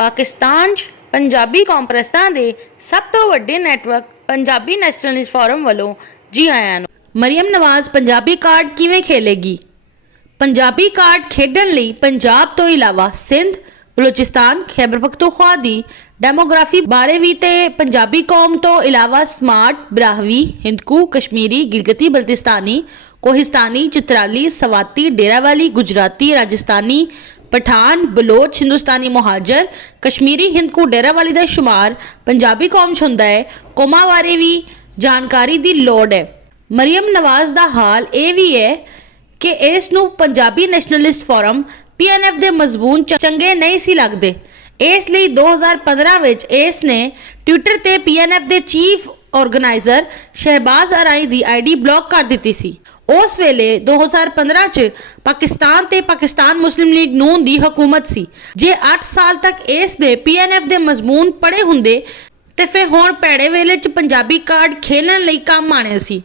पाकिस्तान 'ਚ पंजाबी कॉम्प्रैसां दे सब तो वड्डे नैटवर्क पंजाबी नैशनलिस्ट फोरम वालों जी आयां नूं। मरियम नवाज पंजाबी कार्ड किवें खेलेगी? पंजाबी कार्ड खेडण लई पंजाब तो इलावा सिंध, बलूचिस्तान, खैबर पख्तूनख्वा दी डेमोग्राफी बारे भी ते पंजाबी कौम तो इलावा स्मार्ट, ब्राहवी, हिंदकू, कश्मीरी, गिलगिती बल्तिस्तानी, कोहिस्तानी, चित्राली, सवाती, डेरावाली, गुजराती, राजस्थानी, पठान, बलोच, हिंदुस्तानी मुहाजर, कश्मीरी, हिंदकू, डेरावाली का शुमार पंजाबी कौम 'ਚ ਹੁੰਦਾ है। कौमां बारे भी जानकारी की लोड़ है। मरियम नवाज का हाल ये भी है कि इस नूं पंजाबी नैशनलिस्ट फोरम PNF के मजमून चंगे नहीं सी लगते। इसलिए 2015 विच इस ने ट्विटर ते PNF के चीफ ऑर्गेनाइजर शहबाज अराई की ID ब्लॉक कर दी सी। उस वेले 2015 च पाकिस्तान ते पाकिस्तान मुस्लिम लीग नून की हुकूमत सी। जे 8 साल तक इस दे PNF के मजमून पढ़े हुंदे ते फिर हुण भैड़े वेले च पंजाबी कार्ड खेलण लई काम आने सी।